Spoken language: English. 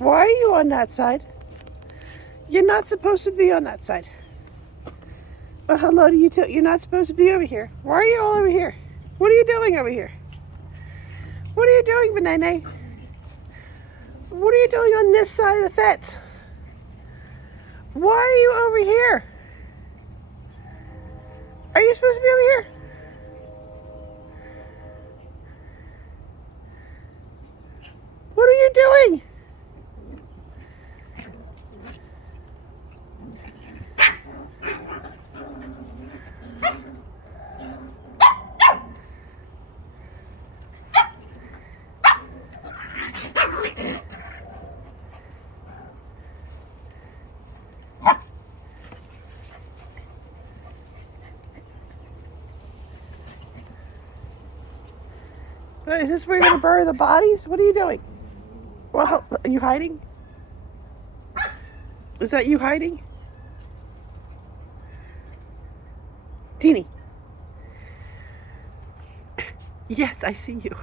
Why are you on that side? You're not supposed to be on that side. Well, hello to you too. You're not supposed to be over here. Why are you all over here? What are you doing over here? What are you doing, Banana? What are you doing on this side of the fence? Why are you over here? Are you supposed to be over here? What are you doing? Is this where you're going to bury the bodies? What are you doing? Well, are you hiding? Is that you hiding? Teenie. Yes, I see you.